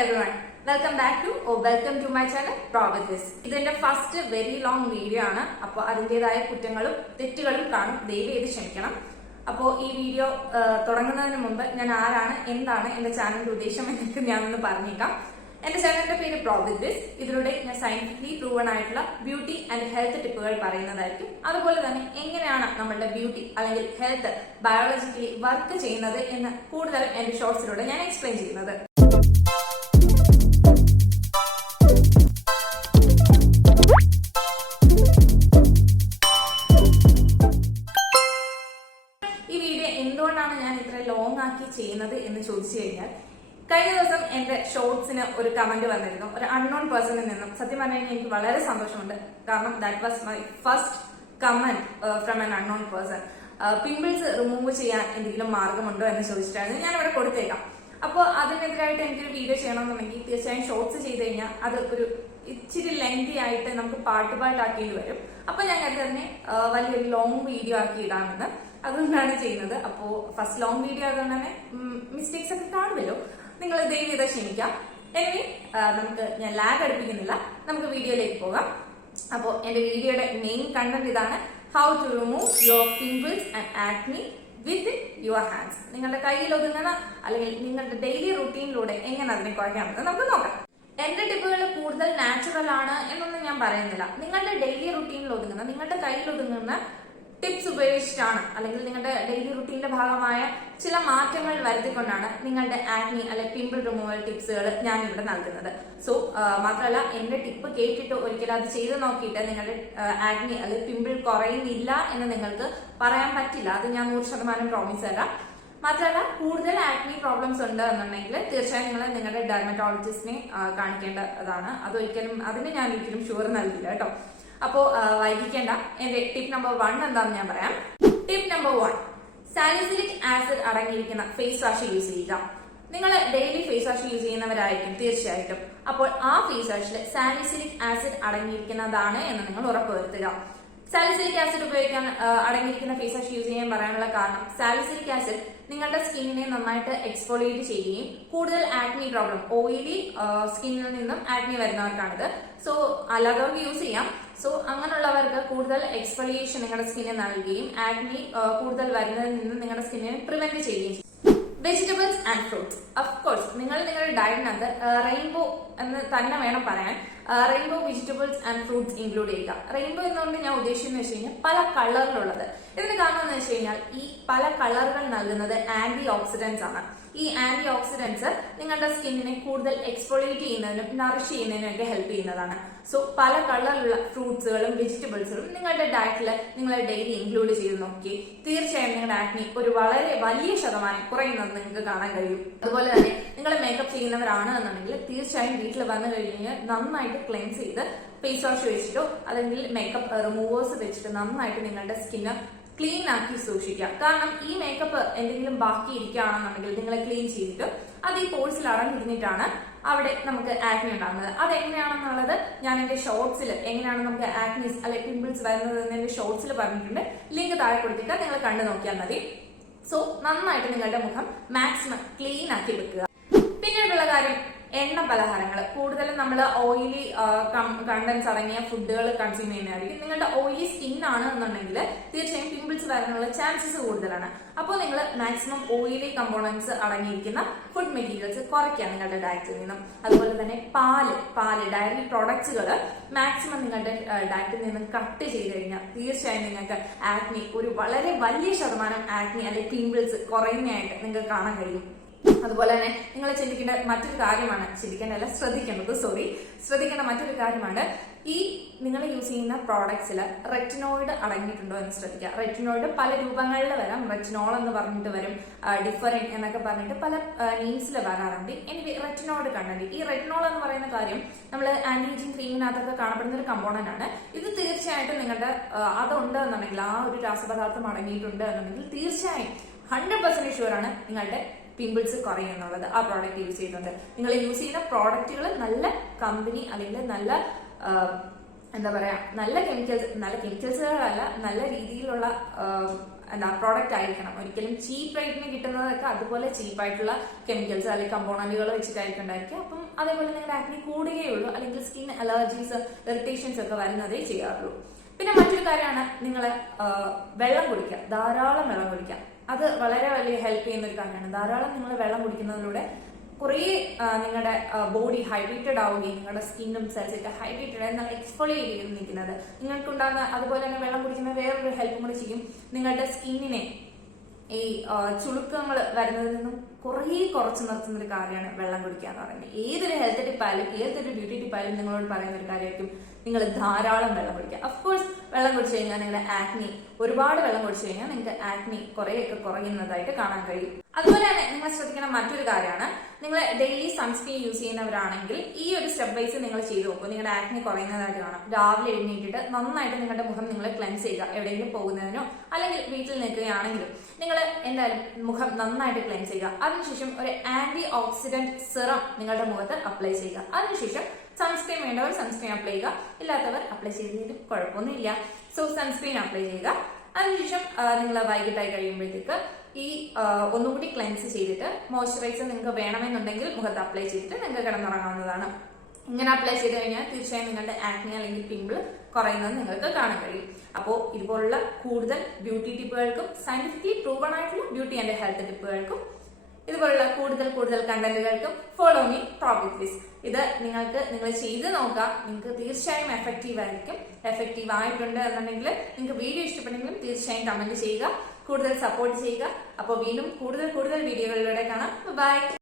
everyone. Welcome to my channel Providence. ഇതിന്റെ first very long video ആണ്. അപ്പോൾ അതിന്റേതായ കുറ്റങ്ങളും തെറ്റുകളും കാണും. ദയവേത് ക്ഷമിക്കണം. അപ്പോൾ ഈ വീഡിയോ തുടങ്ങുന്നതിന് മുമ്പ് ഞാൻ ആരാണ്, എന്താണ് എന്റെ ചാനലിന്റെ ഉദ്ദേശം എന്നൊക്കെ ഞാനൊന്ന് പറഞ്ഞേക്കാം. എന്റെ ചാനലിന്റെ പേര് പ്രോവിഡൻസ്. ഇതിലൂടെ ഞാൻ സയന്റിഫിക്കലി പ്രൂവൺ ആയിട്ടുള്ള ബ്യൂട്ടി ആൻഡ് ഹെൽത്ത് ടിപ്പുകൾ പറയുന്നതായിരിക്കും. അതുപോലെ തന്നെ എങ്ങനെയാണ് നമ്മളുടെ ബ്യൂട്ടി അല്ലെങ്കിൽ ഹെൽത്ത് ബയോളജിക്കലി വർക്ക് ചെയ്യുന്നത് എന്ന് കൂടുതലും എന്റെ ഷോർട്സിലൂടെ ഞാൻ എക്സ്പ്ലെയിൻ ചെയ്യുന്നത്. ഈ വീഡിയോ എന്തുകൊണ്ടാണ് ഞാൻ ഇത്ര ലോങ് ആക്കി ചെയ്യുന്നത് എന്ന് ചോദിച്ചു കഴിഞ്ഞാൽ, കഴിഞ്ഞ ദിവസം എന്റെ ഷോർട്സിന് ഒരു കമന്റ് വന്നിരുന്നു ഒരു അൺനോൺ പേഴ്സണിൽ നിന്നും. സത്യം പറഞ്ഞു കഴിഞ്ഞാൽ എനിക്ക് വളരെ സന്തോഷമുണ്ട്. കാരണം that was my first comment from an unknown person. Pimples remove ചെയ്യാൻ എന്തെങ്കിലും മാർഗമുണ്ടോ എന്ന് ചോദിച്ചിട്ടായിരുന്നു. ഞാൻ ഇവിടെ കൊടുത്തേക്കാം. അപ്പോൾ അതിനെതിരായിട്ട് എനിക്കൊരു വീഡിയോ ചെയ്യണമെന്നുണ്ടെങ്കിൽ തീർച്ചയായും ഷോർട്സ് ചെയ്ത് കഴിഞ്ഞാൽ അത് ഒരു ഇച്ചിരി ലെങ്തി ആയിട്ട് നമുക്ക് പാട്ടാക്കേണ്ടി വരും. അപ്പൊ ഞാൻ അതിനെ വലിയൊരു ലോങ് വീഡിയോ ആക്കി ഇടാമെന്ന് അതുകൊണ്ടാണ് ചെയ്യുന്നത്. അപ്പോൾ ഫസ്റ്റ് ലോങ് വീഡിയോ ആയതുകൊണ്ട് തന്നെ മിസ്റ്റേക്സ് ഒക്കെ കാണുമല്ലോ. നിങ്ങൾ ദയവ് ക്ഷമിക്കാം. എനിവേ ഞാൻ ലാഗ് അടുപ്പിക്കുന്നില്ല, നമുക്ക് വീഡിയോയിലേക്ക് പോകാം. അപ്പോൾ എന്റെ വീഡിയോയുടെ മെയിൻ കണ്ടന്റ് ഇതാണ്: how to remove your pimples and acne with your hands. നിങ്ങളുടെ കയ്യിൽ ഒതുങ്ങുന്ന അല്ലെങ്കിൽ നിങ്ങളുടെ ഡെയിലി റുട്ടീനിലൂടെ എങ്ങനെ അതിനെ കുറയ്ക്കാമെന്ന് നമുക്ക് നോക്കാം. എന്റെ ടിപ്പുകൾ കൂടുതൽ നാച്ചുറൽ ആണ് എന്നൊന്നും ഞാൻ പറയുന്നില്ല. നിങ്ങളുടെ ഡെയിലി റുട്ടീനിൽ ഒതുങ്ങുന്ന, നിങ്ങളുടെ കയ്യിൽ ഒതുങ്ങുന്ന ടിപ്സ് ഉപയോഗിച്ചിട്ടാണ് അല്ലെങ്കിൽ നിങ്ങളുടെ ഡെയിലി റുട്ടീന്റെ ഭാഗമായ ചില മാറ്റങ്ങൾ വരുത്തിക്കൊണ്ടാണ് നിങ്ങളുടെ ആക്നി അല്ലെങ്കിൽ പിമ്പിൾ റിമൂവൽ ടിപ്സുകൾ ഞാൻ ഇവിടെ നൽകുന്നത്. സോ മാത്രമല്ല, എന്റെ ടിപ്പ് കേട്ടിട്ട് ഒരിക്കലും അത് ചെയ്ത് നോക്കിയിട്ട് നിങ്ങളുടെ ആക്നി അല്ലെങ്കിൽ പിമ്പിൾ കുറയുന്നില്ല എന്ന് നിങ്ങൾക്ക് പറയാൻ പറ്റില്ല. അത് ഞാൻ 100% പ്രോമിസ് തരാം. മാത്രമല്ല, കൂടുതൽ ആക്നി പ്രോബ്ലംസ് ഉണ്ട് എന്നുണ്ടെങ്കിൽ തീർച്ചയായും നിങ്ങൾ നിങ്ങളുടെ ഡെർമറ്റോളജിസ്റ്റിനെ കാണിക്കേണ്ടതാണ്. അതിന് ഞാൻ ഒരിക്കലും ഷുവർ നൽകില്ല കേട്ടോ. അപ്പോ വൈകിക്കേണ്ട. എന്റെ ടിപ്പ് നമ്പർ 1 എന്താണെന്ന് ഞാൻ പറയാം. ടിപ്പ് നമ്പർ 1: സാലിസിലിക് ആസിഡ് അടങ്ങിയിരിക്കുന്ന ഫേസ് വാഷ് യൂസ് ചെയ്യുക. നിങ്ങൾ ഡെയിലി ഫേസ് വാഷ് യൂസ് ചെയ്യുന്നവരായിരിക്കും തീർച്ചയായിട്ടും. അപ്പോൾ ആ ഫേസ് വാഷിൽ സാലിസിലിക് ആസിഡ് അടങ്ങിയിരിക്കുന്നതാണ് എന്ന് നിങ്ങൾ ഉറപ്പുവരുത്തുക. സാലിസിലിക് ആസിഡ് ഉപയോഗിക്കാൻ അടങ്ങിയിരിക്കുന്ന ഫേസ് വാഷ് യൂസ് ചെയ്യാൻ പറയാനുള്ള കാരണം, സാലിസിലിക് ആസിഡ് നിങ്ങളുടെ സ്കിന്നിനെ നന്നായിട്ട് എക്സ്ഫോളിയേറ്റ് ചെയ്യുകയും കൂടുതൽ ആക്നി പ്രോബ്ലം, ഓയിലി സ്കിന്നിൽ നിന്നും ആക്നി വരുന്നവർക്കാണിത്. സോ അല്ലാത്തവർക്ക് യൂസ് ചെയ്യാം. സോ അങ്ങനെയുള്ളവർക്ക് കൂടുതൽ എക്സ്ഫോളിയേഷൻ നിങ്ങളുടെ സ്കിന്നിന് നൽകുകയും ആക്നി കൂടുതൽ വരുന്നതിൽ നിന്ന് നിങ്ങളുടെ സ്കിന്നിനെ പ്രിവെന്റ് ചെയ്യുകയും ചെയ്യും. Vegetables and fruits. ഓഫ്കോഴ്സ് നിങ്ങൾ നിങ്ങളുടെ ഡയറ്റിനകത്ത് റെയിൻബോ എന്ന് തന്നെ വേണം പറയാൻ. Rainbow vegetables and fruits include ചെയ്യുക. റെയിൻബോ എന്നുകൊണ്ട് ഞാൻ ഉദ്ദേശിക്കുന്നത് വെച്ച് കഴിഞ്ഞാൽ പല കളറിലുള്ളത്. ഇതിന് കാരണം എന്ന് വെച്ച് കഴിഞ്ഞാൽ ഈ പല കളറുകൾ നൽകുന്നത് ആന്റി ഓക്സിഡൻസ് ആണ്. ഈ ആന്റി ഓക്സിഡൻസ് നിങ്ങളുടെ സ്കിന്നിനെ കൂടുതൽ എക്സ്ഫോളിയേറ്റ് ചെയ്യുന്നതിനും നറിഷ് ചെയ്യുന്നതിനും ഒക്കെ ഹെൽപ്പ് ചെയ്യുന്നതാണ്. സോ പല കളറിലുള്ള ഫ്രൂട്ട്സുകളും വെജിറ്റബിൾസുകളും നിങ്ങളുടെ ഡയറ്റിൽ നിങ്ങൾ ഡെയിലി ഇൻക്ലൂഡ് ചെയ്ത് നോക്കി തീർച്ചയായും നിങ്ങളുടെ ആക്നി ഒരു വളരെ വലിയ ശതമാനം കുറയുന്നത് നിങ്ങൾക്ക് കാണാൻ കഴിയും. അതുപോലെ തന്നെ നിങ്ങൾ മേക്കപ്പ് ചെയ്യുന്നവരാണ് എന്നുണ്ടെങ്കിൽ തീർച്ചയായും വീട്ടിൽ വന്നു കഴിഞ്ഞാൽ നന്നായിട്ട് ക്ലെൻസ് ചെയ്ത് ഫേസ് വാഷ് വെച്ചിട്ടോ അല്ലെങ്കിൽ മേക്കപ്പ് റിമൂവേഴ്സ് വെച്ചിട്ട് നന്നായിട്ട് നിങ്ങളുടെ സ്കിന്ന് ക്ലീൻ ആക്കി സൂക്ഷിക്കുക. കാരണം ഈ മേക്കപ്പ് എന്തെങ്കിലും ബാക്കി ഇരിക്കുകയാണെന്നുണ്ടെങ്കിൽ നിങ്ങൾ ക്ലീൻ ചെയ്തിട്ട് അത് ഈ പോഴ്സിൽ അടങ്ങിയിരുന്നിട്ടാണ് അവിടെ നമുക്ക് ആക്നി ഉണ്ടാകുന്നത്. അതെങ്ങനെയാണെന്നുള്ളത് ഞാൻ എന്റെ ഷോർട്സിൽ എങ്ങനെയാണ് നമുക്ക് ആക്നീസ് അല്ലെങ്കിൽ പിമ്പിൾസ് വരുന്നത് എന്ന് എന്റെ ഷോർട്സിൽ പറഞ്ഞിട്ടുണ്ട്. ലിങ്ക് താഴെ കൊടുത്തിട്ട് നിങ്ങൾ കണ്ടു നോക്കിയാൽ മതി. സോ നന്നായിട്ട് നിങ്ങളുടെ മുഖം മാക്സിമം ക്ലീൻ ആക്കി വെക്കുക. പിന്നീടുള്ള കാര്യം, എണ്ണ പലഹാരങ്ങൾ. കൂടുതലും നമ്മൾ ഓയിലി കണ്ടൻസ് അടങ്ങിയ ഫുഡുകൾ കൺസ്യൂം ചെയ്യുന്നതായിരിക്കും. നിങ്ങളുടെ ഓയിലി സ്കിൻ ആണ് എന്നുണ്ടെങ്കിൽ തീർച്ചയായും പിമ്പിൾസ് വരാനുള്ള ചാൻസസ് കൂടുതലാണ്. അപ്പോൾ നിങ്ങൾ മാക്സിമം ഓയിലി കമ്പോണൻസ് അടങ്ങിയിരിക്കുന്ന ഫുഡ് മെറ്റീരിയൽസ് കുറയ്ക്കുക നിങ്ങളുടെ ഡയറ്റിൽ നിന്നും. അതുപോലെ തന്നെ പാല് ഡയറി പ്രോഡക്ട്സുകൾ മാക്സിമം നിങ്ങളുടെ ഡയറ്റിൽ നിന്ന് കട്ട് ചെയ്ത് കഴിഞ്ഞാൽ തീർച്ചയായും നിങ്ങൾക്ക് ആക്നി ഒരു വളരെ വലിയ ശതമാനം ആക്നി അല്ലെങ്കിൽ പിമ്പിൾസ് കുറയുന്നതായിട്ട് നിങ്ങൾക്ക് കാണാൻ കഴിയും. അതുപോലെ തന്നെ നിങ്ങൾ ശ്രദ്ധിക്കേണ്ട മറ്റൊരു കാര്യമാണ് ഈ നിങ്ങൾ യൂസ് ചെയ്യുന്ന പ്രോഡക്ട്സിൽ റെറ്റിനോയിഡ് അടങ്ങിയിട്ടുണ്ടോ എന്ന് ശ്രദ്ധിക്കുക. റെറ്റിനോയിഡ് പല രൂപങ്ങളിൽ വരാം. റെറ്റിനോൾ എന്ന് പറഞ്ഞിട്ട് വരും, ഡിഫറിൻ എന്നൊക്കെ പറഞ്ഞിട്ട് പല നെയിംസിൽ വരാറുണ്ട്. എനിക്ക് റെറ്റിനോയിഡ് കണ്ടന്റ്, ഈ റെറ്റിനോൾ എന്ന് പറയുന്ന കാര്യം നമ്മൾ ആന്റി ഏജിങ് ക്രീമിനകത്തൊക്കെ കാണപ്പെടുന്ന ഒരു കമ്പോണന്റ് ആണ്. ഇത് തീർച്ചയായിട്ടും നിങ്ങളുടെ അതുണ്ട് എന്നുണ്ടെങ്കിൽ, ആ ഒരു രാസപദാർത്ഥം അടങ്ങിയിട്ടുണ്ട് എന്നുണ്ടെങ്കിൽ തീർച്ചയായും 100% ഷുവറാണ് നിങ്ങളുടെ പിമ്പിൾസ് കുറയും എന്നുള്ളത് ആ പ്രോഡക്റ്റ് യൂസ് ചെയ്തിട്ടുണ്ട്. നിങ്ങൾ യൂസ് ചെയ്യുന്ന പ്രോഡക്റ്റുകൾ നല്ല കമ്പനി അല്ലെങ്കിൽ നല്ല നല്ല കെമിക്കൽസുകളല്ല, നല്ല രീതിയിലുള്ള എന്താ പ്രോഡക്റ്റ് ആയിരിക്കണം. ഒരിക്കലും ചീപ്പ് റേറ്റിന് കിട്ടുന്നതൊക്കെ അതുപോലെ ചീപ്പായിട്ടുള്ള കെമിക്കൽസ് അല്ലെങ്കിൽ കമ്പോണന്റുകൾ വെച്ചിട്ടായിരിക്കും ഉണ്ടായിരിക്കും. അപ്പം അതേപോലെ നിങ്ങളുടെ ആക്നി കൂടുകയുള്ളൂ, അല്ലെങ്കിൽ സ്കിൻ അലർജീസ് ഇറിറ്റേഷൻസ് ഒക്കെ വരുന്നതേ ചെയ്യാറുള്ളൂ. പിന്നെ മറ്റൊരു കാര്യമാണ് നിങ്ങൾ വെള്ളം കുടിക്കുക, ധാരാളം വെള്ളം കുടിക്കുക. അത് വളരെ വലിയ ഹെൽപ്പ് ചെയ്യുന്ന ഒരു കാര്യമാണ്. ധാരാളം നിങ്ങൾ വെള്ളം കുടിക്കുന്നതിലൂടെ കുറേ നിങ്ങളുടെ ബോഡി ഹൈഡ്രേറ്റഡ് ആവുകയും നിങ്ങളുടെ സ്കിന്നും സെൽസൊക്കെ ഹൈഡ്രേറ്റഡ് എന്നാൽ എക്സ്ഫോളിയേറ്റ് ചെയ്ത് നിൽക്കുന്നത് നിങ്ങൾക്കുണ്ടാകുന്ന. അതുപോലെ തന്നെ വെള്ളം കുടിക്കുന്ന വേറൊരു ഹെൽപ്പും കൂടി ചെയ്യും. നിങ്ങളുടെ സ്കിന്നിനെ ഈ ചുളുക്കങ്ങൾ വരുന്നതിൽ നിന്നും കുറച്ച് നിർത്തുന്ന ഒരു കാര്യമാണ് വെള്ളം കുടിക്കുക എന്ന് പറയുന്നത്. ഏതൊരു ഹെൽത്ത് ടിപ്പായാലും ഏതൊരു ബ്യൂട്ടി ടിപ്പായാലും നിങ്ങളോട് പറയുന്ന ഒരു കാര്യമായിരിക്കും നിങ്ങൾ ധാരാളം വെള്ളം കുടിക്കുക. അഫ്കോഴ്സ് വെള്ളം കുടിച്ചു കഴിഞ്ഞാൽ നിങ്ങളുടെ ആക്നി, ഒരുപാട് വെള്ളം കുടിച്ചു കഴിഞ്ഞാൽ നിങ്ങൾക്ക് ആക്നി കുറേയൊക്കെ കുറയുന്നതായിട്ട് കാണാൻ കഴിയും. അതുപോലെ തന്നെ നിങ്ങൾ ശ്രദ്ധിക്കണം മറ്റൊരു കാര്യമാണ്, നിങ്ങൾ ഡെയിലി സൺസ്ക്രീൻ യൂസ് ചെയ്യുന്നവരാണെങ്കിൽ ഈ ഒരു സ്റ്റെപ്പ് വൈസ് നിങ്ങൾ ചെയ്ത് നോക്കും. നിങ്ങളുടെ ആക്നി കുറയുന്നതായിട്ട് കാണാം. രാവിലെ എഴുന്നേറ്റിട്ട് നന്നായിട്ട് നിങ്ങളുടെ മുഖം നിങ്ങൾ ക്ലെൻസ് ചെയ്യുക. എവിടെയെങ്കിലും പോകുന്നതിനോ അല്ലെങ്കിൽ വീട്ടിൽ നിൽക്കുകയാണെങ്കിലും നിങ്ങൾ എന്തായാലും മുഖം നന്നായിട്ട് ക്ലെൻസ് ചെയ്യുക. അതിനുശേഷം ഒരു ആന്റി ഓക്സിഡന്റ് സിറം നിങ്ങളുടെ മുഖത്ത് അപ്ലൈ ചെയ്യുക. അതിനുശേഷം സൺസ്ക്രീൻ വേണ്ടവർ സൺസ്ക്രീൻ അപ്ലൈ ചെയ്യുക, ഇല്ലാത്തവർ അപ്ലൈ ചെയ്തതിലും കുഴപ്പമൊന്നുമില്ല. സോ സൺസ്ക്രീൻ അപ്ലൈ ചെയ്യുക. അതിനുശേഷം നിങ്ങൾ വൈകിട്ടായി കഴിയുമ്പോഴത്തേക്ക് ഈ ഒന്നുകൂടി ക്ലെൻസ് ചെയ്തിട്ട് മോയ്സ്ചറൈസർ നിങ്ങൾക്ക് വേണമെന്നുണ്ടെങ്കിൽ മുഖത്ത് അപ്ലൈ ചെയ്തിട്ട് നിങ്ങൾക്ക് കിടന്നുറങ്ങാവുന്നതാണ്. ഇങ്ങനെ അപ്ലൈ ചെയ്ത് കഴിഞ്ഞാൽ തീർച്ചയായും നിങ്ങളുടെ ആക്നി അല്ലെങ്കിൽ പിമ്പിൾ കുറയുന്നത് നിങ്ങൾക്ക് കാണാൻ കഴിയും. അപ്പോൾ ഇതുപോലുള്ള കൂടുതൽ ബ്യൂട്ടി ടിപ്പുകൾക്കും സയന്റിഫിക്കലി പ്രൂവൺ ആയിട്ടുള്ള ബ്യൂട്ടി ആൻഡ് ഹെൽത്ത് ടിപ്പുകൾക്കും ഇതുപോലുള്ള കൂടുതൽ കണ്ടന്റുകൾക്കും ഫോളോ മീ പ്രോബിറ്റ്ലിസ്. ഇത് നിങ്ങൾ ചെയ്ത് നോക്കുക. നിങ്ങൾക്ക് തീർച്ചയായും എഫക്റ്റീവ് ആയിരിക്കും. എഫക്റ്റീവ് ആയിട്ടുണ്ട് എന്നുണ്ടെങ്കിൽ നിങ്ങൾക്ക് വീഡിയോ ഇഷ്ടപ്പെട്ടെങ്കിലും തീർച്ചയായും കമന്റ് ചെയ്യുക, കൂടുതൽ സപ്പോർട്ട് ചെയ്യുക. അപ്പോൾ വീണ്ടും കൂടുതൽ വീഡിയോകളിലൂടെ കാണാം. ബൈ.